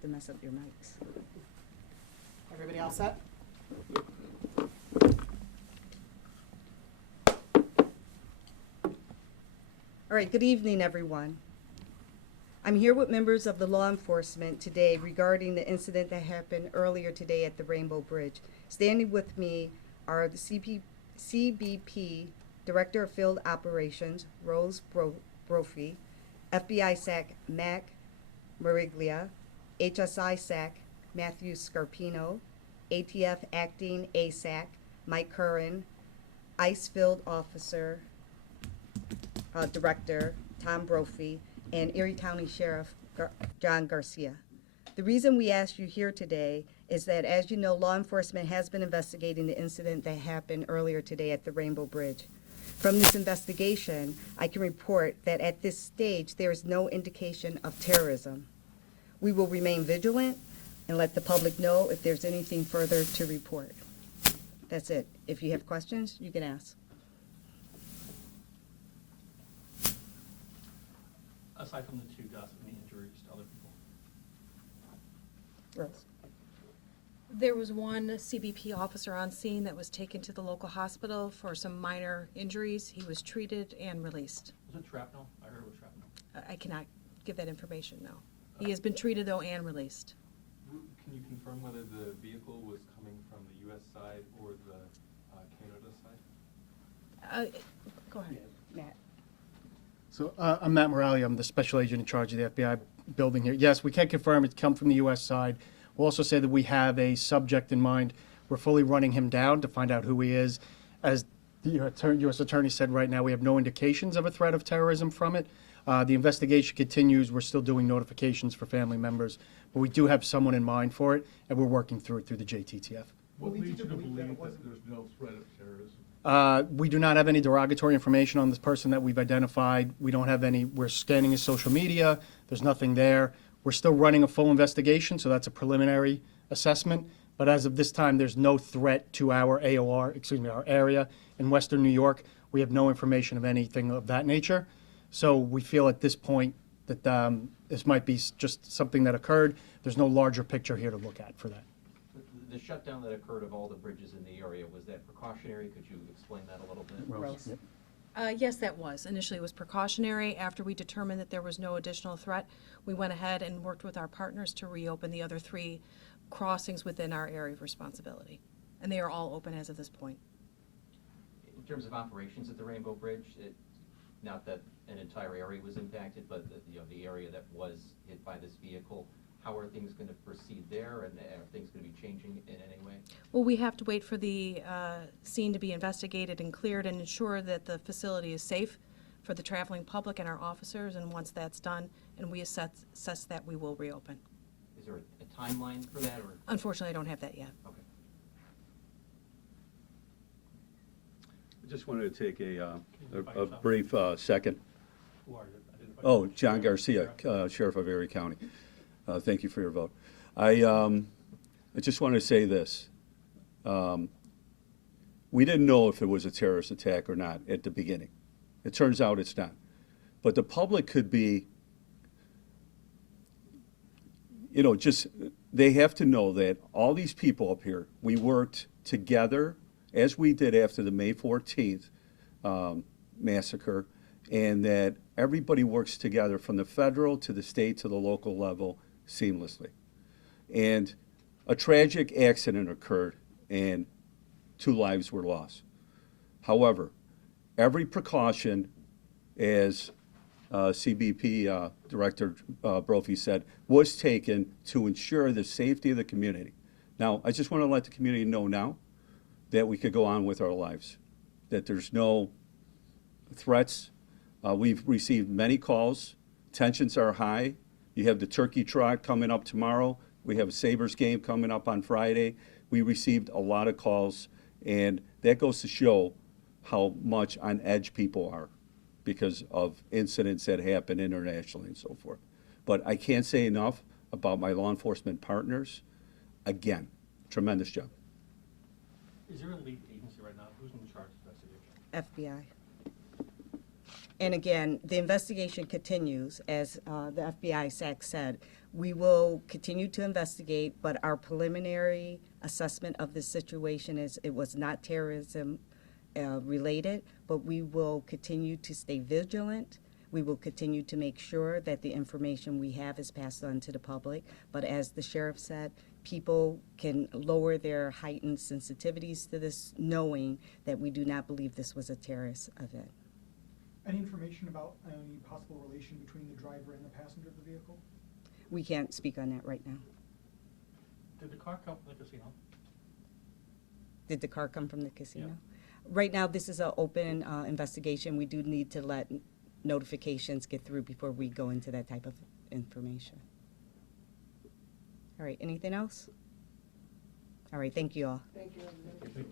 have to mess up your mics. Everybody all set? All right, good evening, everyone. I'm here with members of the law enforcement today regarding the incident that happened earlier today at the Rainbow Bridge. Standing with me are the CBP Director of Field Operations, Rose Brophy, FBI SAC Mac Mariglia, HSI SAC Matthew Scarpino, ATF Acting ASAC Mike Curran, ICE Field Officer Director Tom Brophy, and Erie County Sheriff John Garcia. The reason we asked you here today is that, as you know, law enforcement has been investigating the incident that happened earlier today at the Rainbow Bridge. From this investigation, I can report that at this stage, there is no indication of terrorism. We will remain vigilant and let the public know if there's anything further to report. That's it. If you have questions, you can ask. Aside from the 2 deaths, any injuries to other people? Rose. There was one CBP officer on scene that was taken to the local hospital for some minor injuries. He was treated and released. Was it shrapnel? I heard it was shrapnel. I cannot give that information, no. He has been treated, though, and released. Can you confirm whether the vehicle was coming from the U.S. side or the Canada side? Go ahead. Matt. So I'm Matt Morali. I'm the special agent in charge of the FBI building here. Yes, we can confirm it come from the U.S. side. We'll also say that we have a subject in mind. We're fully running him down to find out who he is. As the U.S. Attorney said, right now we have no indications of a threat of terrorism from it. The investigation continues. We're still doing notifications for family members, but we do have someone in mind for it, and we're working through it through the JTTF. What leads you to believe that there's no threat of terrorism? We do not have any derogatory information on this person that we've identified. We don't have any. We're scanning his social media. There's nothing there. We're still running a full investigation, so that's a preliminary assessment. But as of this time, there's no threat to our our area in Western New York. We have no information of anything of that nature. So we feel at this point that this might be just something that occurred. There's no larger picture here to look at for that. The shutdown that occurred of all the bridges in the area, was that precautionary? Could you explain that a little bit? Rose. Yep. Yes, that was. Initially, it was precautionary. After we determined that there was no additional threat, we went ahead and worked with our partners to reopen the other 3 crossings within our area of responsibility. And they are all open as of this point. In terms of operations at the Rainbow Bridge, not that an entire area was impacted, but the area that was hit by this vehicle, how are things going to proceed there, and are things going to be changing in any way? Well, we have to wait for the scene to be investigated and cleared and ensure that the facility is safe for the traveling public and our officers, and once that's done and we assess that, we will reopen. Is there a timeline for that? Or? Unfortunately, I don't have that yet. Okay. I just wanted to take a brief second. Who are you? Identify Oh, yourself. John Garcia, Sheriff of Erie County. Thank you for your vote. I just wanted to say this. We didn't know if it was a terrorist attack or not at the beginning. It turns out it's not. But the public could be, they have to know that all these people up here, we worked together as we did after the May 14th massacre, and that everybody works together from the federal to the state to the local level seamlessly. And a tragic accident occurred and 2 lives were lost. However, every precaution, as CBP Director Brophy said, was taken to ensure the safety of the community. Now, I just want to let the community know now that we could go on with our lives, that there's no threats. We've received many calls. Tensions are high. You have the turkey trot coming up tomorrow. We have a Sabres game coming up on Friday. We received a lot of calls, and that goes to show how much on edge people are because of incidents that happen internationally and so forth. But I can't say enough about my law enforcement partners. Again, tremendous job. Is there a lead agency right now? Who's in charge of the investigation? FBI. And again, the investigation continues, as the FBI SAC said. We will continue to investigate, but our preliminary assessment of this situation is it was not terrorism related, but we will continue to stay vigilant. We will continue to make sure that the information we have is passed on to the public. But as the sheriff said, people can lower their heightened sensitivities to this, knowing that we do not believe this was a terrorist event. Any information about any possible relation between the driver and the passenger of the vehicle? We can't speak on that right now. Did the car come from the casino? Did the car come from the casino? Right now, this is an open investigation. We do need to let notifications get through before we go into that type of information. All right, anything else? All right, thank you all. Thank you, everybody.